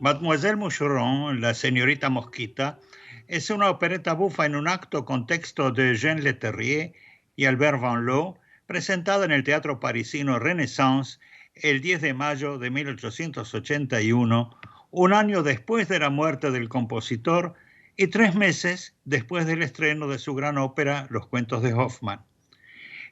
Mademoiselle Moucheron, la señorita Mosquita, es una opereta bufa en un acto con texto de Jean Leterrier y Albert Van Loo, presentada en el Teatro Parisino Renaissance el 10 de mayo de 1881, un año después de la muerte del compositor y 3 meses después del estreno de su gran ópera Los cuentos de Hoffmann.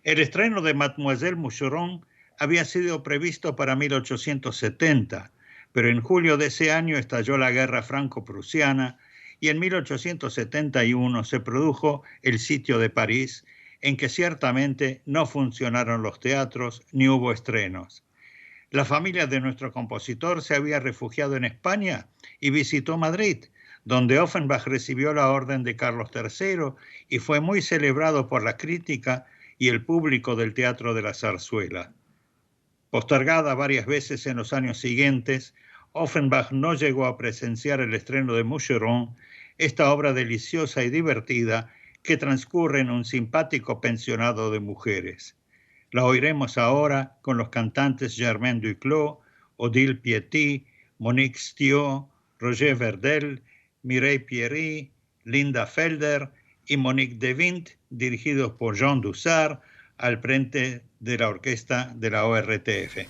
El estreno de Mademoiselle Moucheron había sido previsto para 1870, pero en julio de ese año estalló la guerra franco-prusiana y en 1871 se produjo el sitio de París, en que ciertamente no funcionaron los teatros ni hubo estrenos. La familia de nuestro compositor se había refugiado en España y visitó Madrid, donde Offenbach recibió la orden de Carlos III y fue muy celebrado por la crítica y el público del Teatro de la Zarzuela. Postergada varias veces en los años siguientes, Offenbach no llegó a presenciar el estreno de Moucheron, esta obra deliciosa y divertida que transcurre en un simpático pensionado de mujeres. La oiremos ahora con los cantantes Germaine Duclos, Odile Pietty, Monique Stiot, Roger Verdel, Mireille Pierry, Linda Felder y Monique Devint, dirigidos por Jean Dussart, al frente de la orquesta de la ORTF.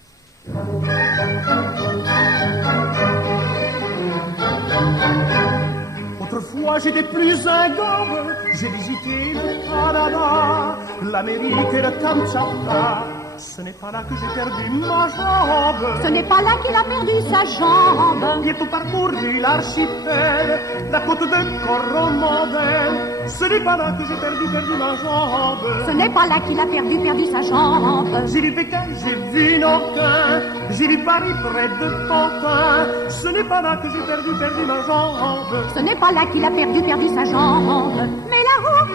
Autrefois j'étais plus un gobe, j'ai visité le Canada, l'Amérique et le Kamtchatka. Ce n'est pas là que j'ai perdu ma jambe. Ce n'est pas là qu'il a perdu sa jambe. Bientôt parcouru l'archipel, la côte de Coromandel. Ce n'est pas là que j'ai perdu ma jambe. Ce n'est pas là qu'il a perdu sa jambe. J'ai vu Pékin, j'ai vu Nankin, j'ai vu Paris près de Pantin. Ce n'est pas là que j'ai perdu ma jambe. Ce n'est pas là qu'il a perdu sa jambe. Mais la roue,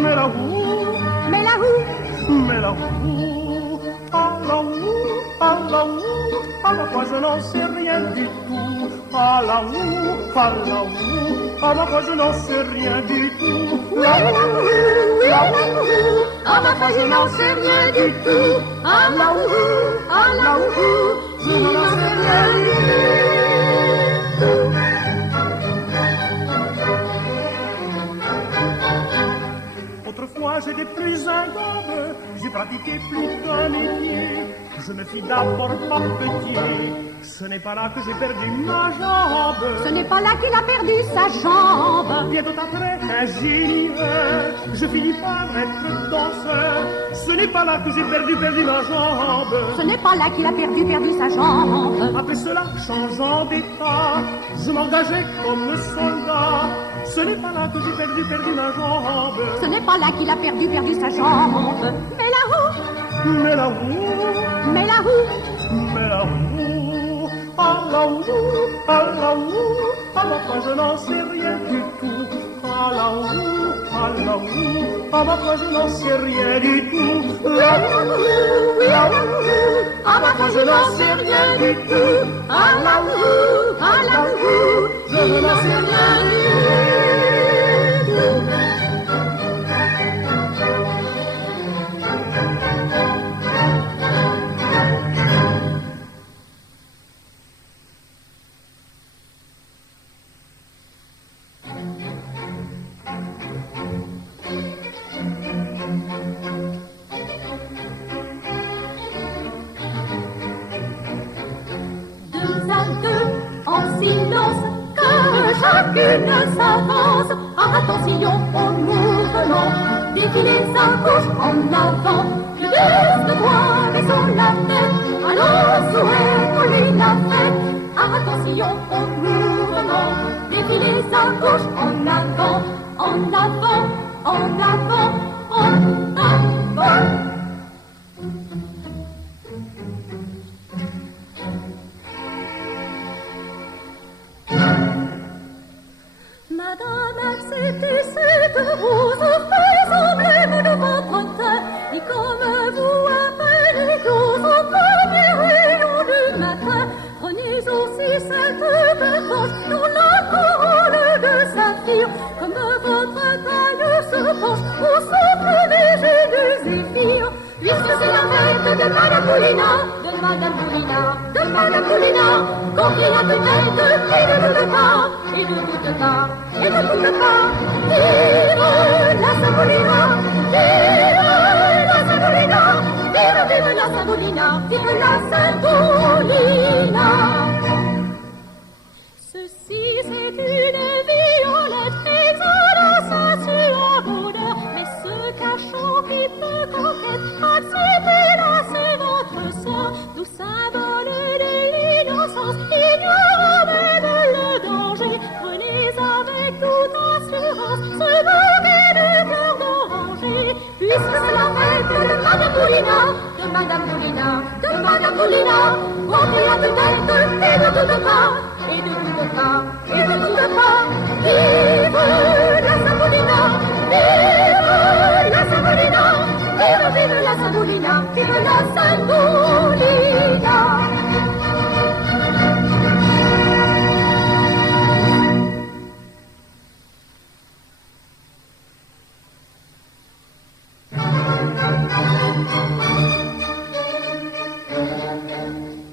mais la roue, mais la roue, mais la roue. À la roue, à la roue, à la fois je n'en sais rien du tout. À la roue, à la roue, à la fois je n'en sais rien du tout. La roue, la roue, à la fois je n'en sais rien du tout. À la roue, je n'en sais rien du tout. Autrefois j'étais plus un gobe, j'ai pratiqué plus qu'un métier. Je me fis d'abord pas petit. Ce n'est pas là que j'ai perdu ma jambe. Ce n'est pas là qu'il a perdu sa jambe. Bientôt après ingénieur, je finis par être danseur. Ce n'est pas là que j'ai perdu ma jambe. Ce n'est pas là qu'il a perdu sa jambe. Après cela, changeant d'état, je m'engageais comme soldat. Ce n'est pas là que j'ai perdu ma jambe. Ce n'est pas là qu'il a perdu sa jambe. Mais la roue, mais la roue, mais la roue, mais la roue, à la roue, à la roue, à la fois je n'en sais rien du tout. À la roue, à la roue, à la fois je n'en sais rien du tout. La roue, à la fois je n'en sais rien du tout. À la roue, je n'en sais rien du tout. Chacune s'avance, attention au mouvement, défiler sa gauche en avant, le buste droit et sur la tête, allons souhaitons-lui la fête, attention au mouvement, défiler sa gauche en avant, en avant, en avant, en avant. Madame, acceptez cette rose fraise emblème de votre teint, et comme vous appelez tous au premier rayon du matin, prenez aussi cette pervenche dans la couronne de sa fête. s'étire, comme votre taille se penche au souffle léger du zéphyr. Puisque c'est la fête de Madame Moulina, de Madame Moulina, de Madame Moulina, qu'on crie à tue-tête et ne doute pas, et ne doute pas, et ne doute pas. Vive la Saint-Moulina, vive la Saint-Moulina, vive, vive la Saint-Moulina, vive la Saint-Moulina. Ceci c'est une violette exhalation sur bonheur, mais ce cachot qui peut coquette, acceptez-la, c'est votre sœur, nous symbole de l'innocence, ignorant même le danger. Prenez avec toute assurance ce bouquet de cœur d'oranger, puisque c'est la fête de Madame Moulina, de Madame Moulina, de Madame Moulina, on crie à tue-tête et ne doute pas, et ne doute pas, et ne doute pas. Vive la Saint-Moulina, vive la Saint-Moulina, vive, vive la Saint-Moulina, vive la Saint-Moulina.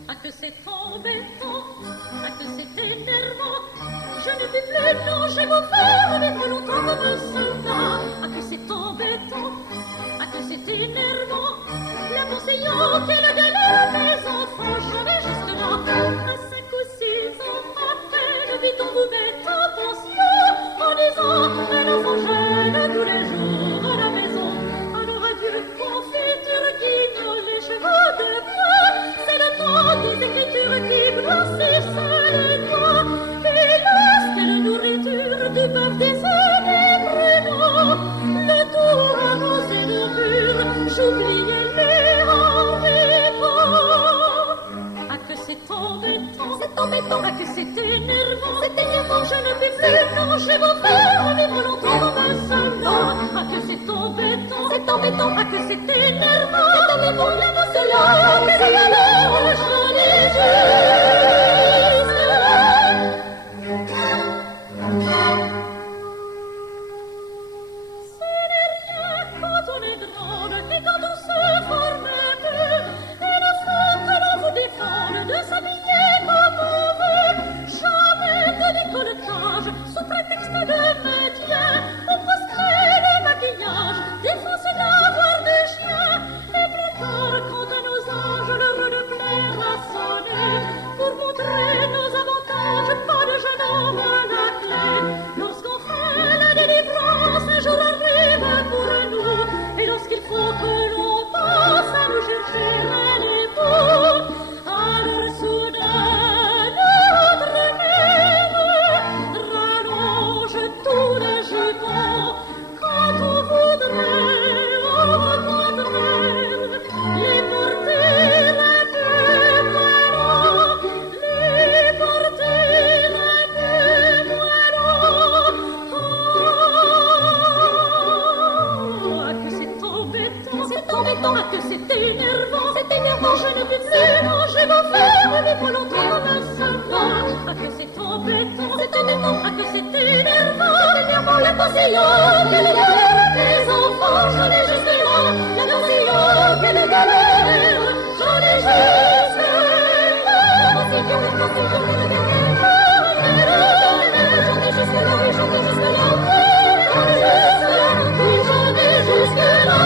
Ah que c'est embêtant, ah que c'est énervant, je ne vis plus, non, j'ai beau faire vivre longtemps comme cela. Ah que c'est embêtant, ah que c'est énervant, le conseillant quel délai mes enfants, j'en ai juste là. À 5 ou 6 ans à peine, vit-on vous mettre en pension, en disant un enfant jeune tous les jours à la maison. Alors adieu, confiture qui dans les cheveux de bois, c'est le temps des écritures qui blanchissent les doigts. Et lorsque la nourriture du peuple des œufs est prenant, le tour avancé de pur, j'oubliais mes envivants. Ah que c'est embêtant, ah que c'est énervant, je ne vis plus, non, j'ai beau faire vivre longtemps comme un semblant. Ah que c'est embêtant, ah que c'est énervant, cela, c'est alors j'en ai juste là. Ce n'est rien quand on est grande et quand on se forme peu, et le faut que l'on vous défende de s'habiller comme on veut. Jamais de décolletage, sous prétexte de maintien, on proscrit le maquillage, défonce la voix des chiens, et plus tard quand à nos anges l'heure de plaire a sonné, pour montrer nos avantages, pas de jeune homme à la clé. Lorsqu'enfin la délivrance un jour arrive pour nous, et lorsqu'il faut que l'on pense à nous chercher un époux, alors soudain notre mère rallonge tous les jetons. Quand on voudrait, au contraire, les porter un peu moins long, les porter un peu moins long. Oh, ah que c'est embêtant, ah que c'est énervant, je ne vis plus, non, j'ai beau faire vivre longtemps comme un semblant. Ah que c'est embêtant, ah que c'est énervant, la passion, quelle galère, les enfants, j'en ai juste là, la passion, quelle galère, j'en ai juste là, j'en ai juste là, j'en ai juste là, oui, j'en ai juste là,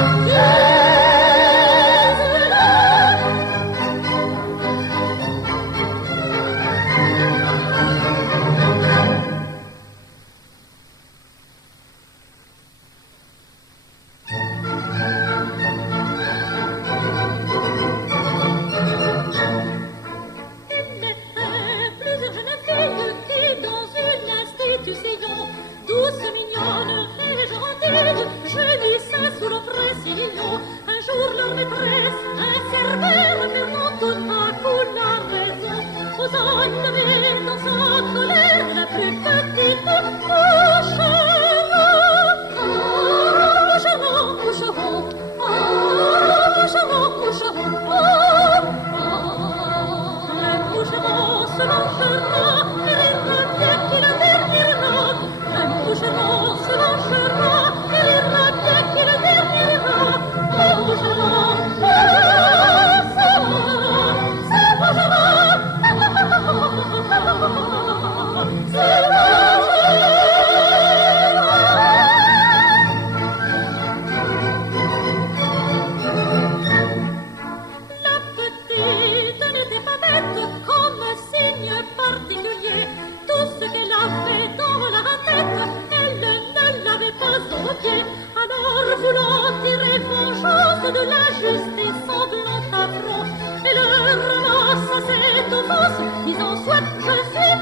de la justice sanglante affront, et le ramasse à cette offense, disant soit je suis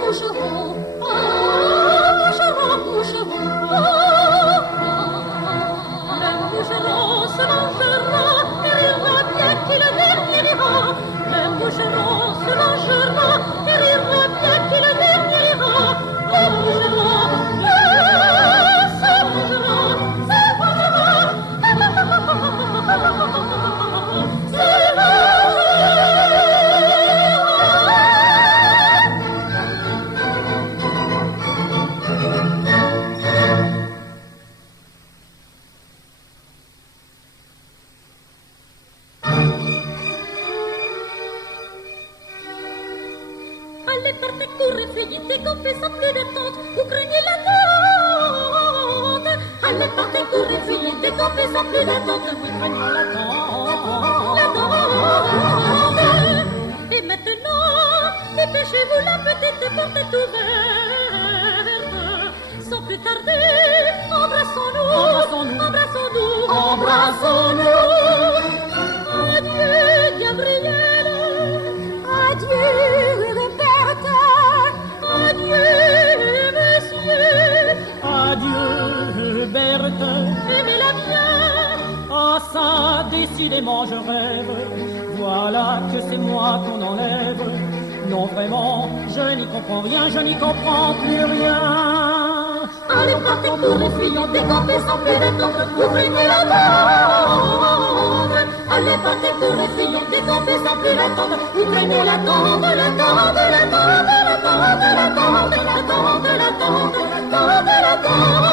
moucheron, moucheron, moucheron, moucheron, le moucheron se mangera, et rira bien qu'il le dernier ira, le moucheron se mangera, et rira bien qu'il le dernier ira, le moucheron se mangera, se mangera, se Allez, partez, courez, fuyez, décampez sans plus d'attente, vous craignez la tente. Allez, partez, courez, fuyez, décampez sans plus d'attente, vous craignez la tente. Et maintenant, dépêchez-vous, la petite porte est ouverte. Sans plus tarder, embrassons-nous, embrassons-nous, embrassons-nous. Adieu, Gabriel. Adieu, Roberta. Adieu, monsieur. Adieu, Berthe. Aimez-la bien. Ah ça, décidément je rêve. Voilà que c'est moi qu'on enlève. Non vraiment, je n'y comprends rien, je n'y comprends plus rien. Allez, partez, courez, fuyons, décampez sans plus d'attente, ouvrez-nous la tente. Allez, partez, courez, fuyons, décampez sans plus d'attente, ouvrez-nous la tente, la tente, la tente, la tente, la tente, la tente, la tente, la tente, la tente.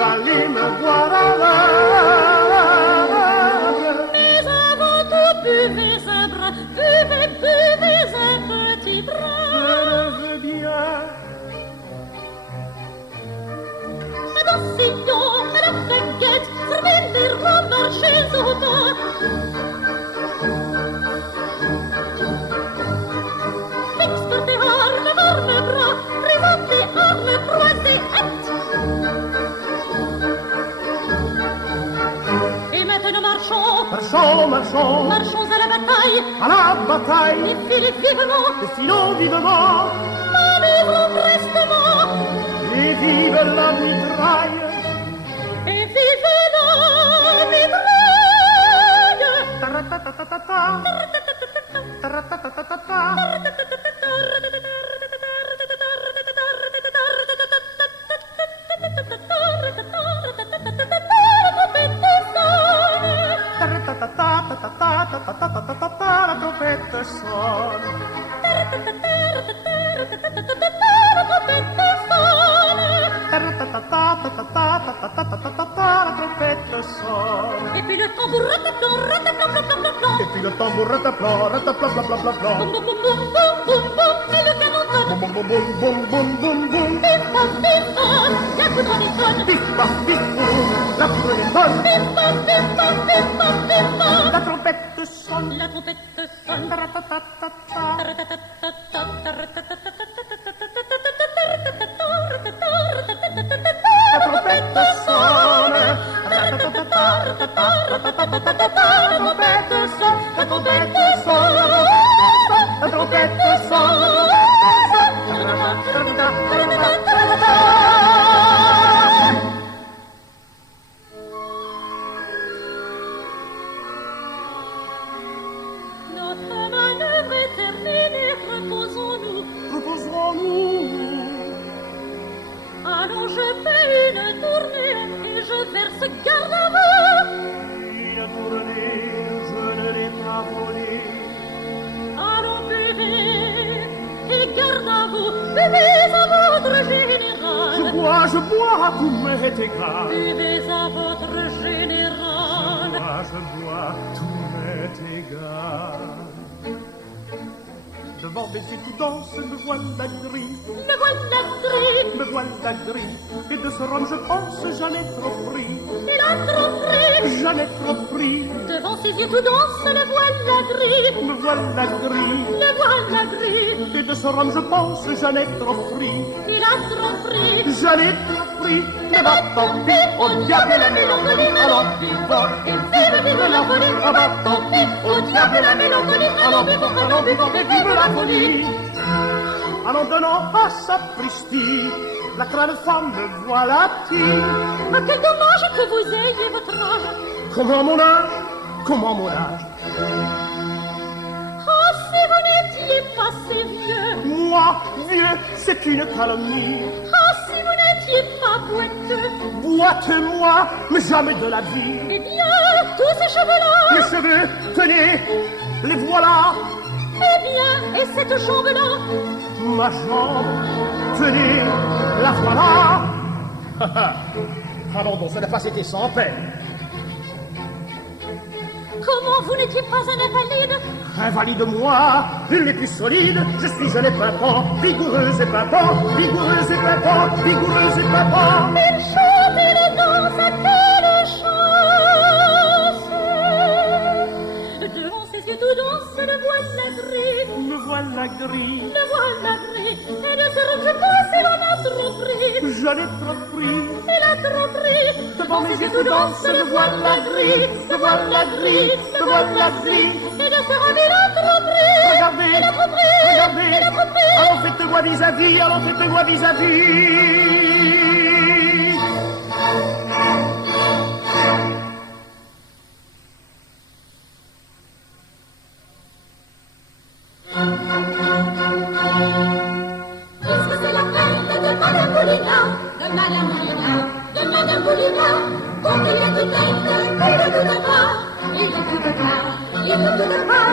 Allez me voir à la postillon à la baguette, fermer les marchés autant. Exporter armes bras, présenter armes croisées, hâte. Et maintenant marchons, marchons à la bataille, défilez vivement, manœuvrons prestement, Et vive la mitraille. et vive la mitraille. La trompette sonne. La trompette sonne. Et puis le tambour rataplan, Et puis le tambour rataplan, rataplan, pla, pla, pla, pla. boum boum boum boum boum boum, et le canon sonne. Boum, boum, boum, boum, boum, boum, boum. Pif paf pif paf, la foudre en détonne. Pif, paf, pif, boum, la foudre détonne. Pif paf pif paf pif paf pif paf. La trompette sonne. La trompette sonne. Taratatata. La trompette sonne. La trompette sonne. La trompette sonne. La trompette sonne. Notre manœuvre est terminée, reposons-nous. Reposons-nous. Allons, je fais une tournée et je verse garde à vous. Une tournée, je ne l'ai pas volée. Allons, buvez et garde à vous. Buvez à votre général. Je bois, tout m'est égal. Buvez à votre général. Je bois, tout m'est égal. Devant des étudiants, me voilà gris, Me voilà gris, me voilà gris. Et de ce rhum, je pense, j'en ai trop pris, il a trop pris. j'en ai trop pris. Devant ses yeux tout dense, le voilà gris. Me voilà gris. Le voilà gris, Et de ce rhum, je pense, j'en ai trop pris, il a trop pris. j'en ai trop pris. Mais bah, tant pis, au diable la mélancolie, allons vivons, et vive, vive la folie. Ah bah, tant pis, au diable la mélancolie, allons vivons, et vive la folie. Allons donnant à sapristi, la crâne femme me voilà-t-il. Ah, quel dommage que vous ayez votre âge. Comment mon âge, comment mon âge. Oh, si vous n'étiez pas si vieux. Moi, vieux, c'est une calomnie. Oh, si vous n'étiez pas boiteux. Boitez-moi, mais jamais de la vie. Eh bien, tous ces cheveux-là. Les cheveux, tenez, les voilà. Eh bien, et cette jambe-là. Ma jambe, tenez, la voilà. Pardon, donc ça n'a pas été sans peine. Comment vous n'étiez pas un invalide? Invalide moi, une des plus solides, je suis un épimpant, vigoureuse et pimpant, vigoureuse et pimpant, vigoureuse et pimpant. Il chante, il danse, à quelle chance! Devant ses yeux tout dense, le voilà gris, Me voilà gris, le voilà gris. Et de ce rhum, je pense, il en a trop pris. j'en ai trop pris. Il a trop pris. Devant mes yeux tout dense, le voilà gris, le voilà gris, le voilà gris. Et de ce rhum, il a trop pris. Regardez, Il a trop pris. regardez, Il a trop pris. allons faites-moi vis-à-vis, allons faites-moi vis-à-vis. Puisque c'est la fête de Madame Boulina, de Madame Boulina, de Madame Boulina, donc il y a tout fête, et de tout de pas, et de tout de pas, et de tout de pas,